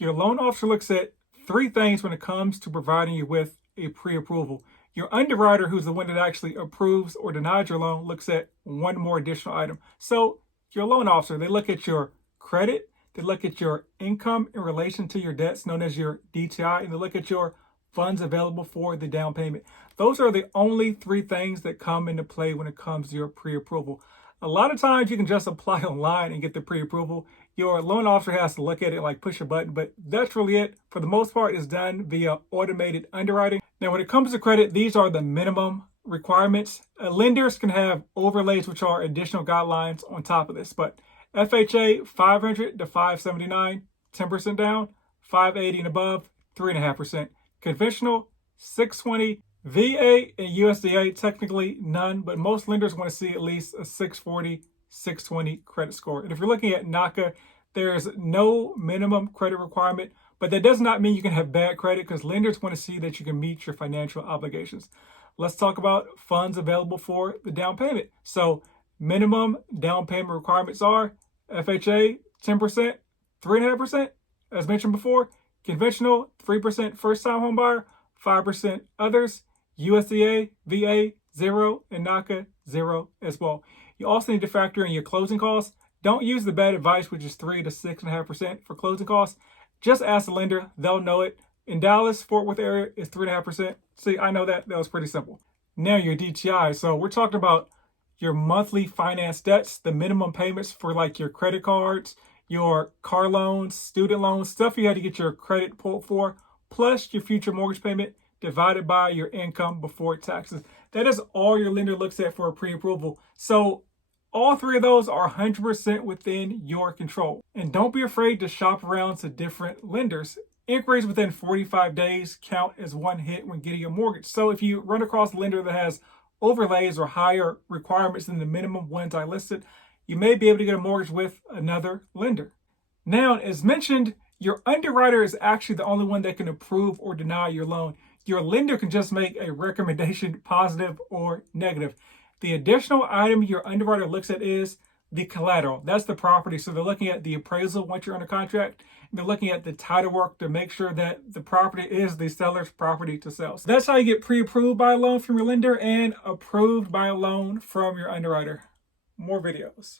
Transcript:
Your loan officer looks at three things when it comes to providing you with a pre-approval. Your underwriter, who's the one that actually approves or denies your loan, looks at one more additional item. So your loan officer, they look at your credit, they look at your income in relation to your debts, known as your DTI, and they look at your funds available for the down payment. Those are the only three things that come into play when it comes to your pre-approval. A lot of times you can just apply online and get the pre-approval. Your loan officer has to look at it, like push a button, but that's really it. For the most part, it's done via automated underwriting. Now, when it comes to credit, these are the minimum requirements. Lenders can have overlays, which are additional guidelines on top of this, but FHA 500 to 579, 10% down, 580 and above, 3.5%. Conventional 620, VA and USDA, technically none, but most lenders want to see at least a 640, 620 credit score. And if you're looking at NACA, there's no minimum credit requirement, but that does not mean you can have bad credit, because lenders want to see that you can meet your financial obligations. Let's talk about funds available for the down payment. So minimum down payment requirements are FHA 10%, 3.5%, as mentioned before, conventional 3% first time home buyer, 5% others, USDA, VA 0, and NACA 0 as well. You also need to factor in your closing costs. Don't use the bad advice, which is 3 to 6.5% for closing costs. Just ask the lender, they'll know it. In Dallas, Fort Worth area is 3.5%. See, I know that was pretty simple. Now your DTI. So we're talking about your monthly finance debts, the minimum payments for like your credit cards, your car loans, student loans, stuff you had to get your credit pulled for, plus your future mortgage payment divided by your income before taxes. That is all your lender looks at for a pre-approval. So all three of those are 100% within your control. And don't be afraid to shop around to different lenders. Inquiries within 45 days count as one hit when getting a mortgage. So if you run across a lender that has overlays or higher requirements than the minimum ones I listed, you may be able to get a mortgage with another lender. Now, as mentioned, your underwriter is actually the only one that can approve or deny your loan. Your lender can just make a recommendation, positive or negative. The additional item your underwriter looks at is the collateral. That's the property. So they're looking at the appraisal once you're under contract. They're looking at the title work to make sure that the property is the seller's property to sell. So that's how you get pre-approved by a loan from your lender and approved by a loan from your underwriter. More videos.